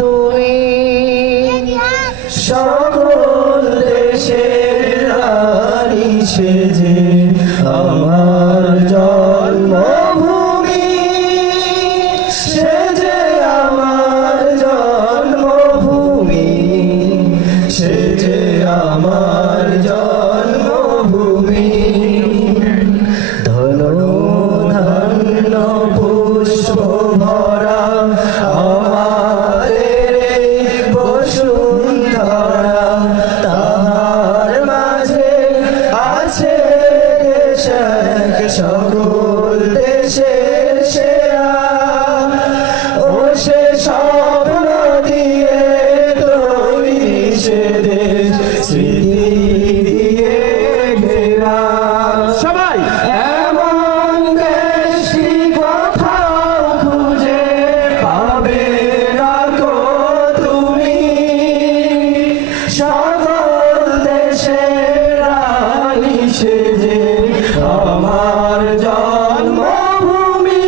তুমি সকল দেশের রানী সেজে আমার জন্মভূমি সেজে আমার জন্মভূমি সেজে আমার জন্মভূমি ধন ধন্য পুষ্প ভরা আমাদের বসুন্ধরা তাহার মাঝে আছে দেশ এক সকল দেশের সেরা ও সে স্বপ্ন দিয়ে তৈরি সে দেশ স্মৃতি দিয়ে ঘেরা সবাই এমন দেশটি কোথাও খুঁজে পাবে না গো তুমি সকল দেশের রানী সেজে আমার জন্মভূমি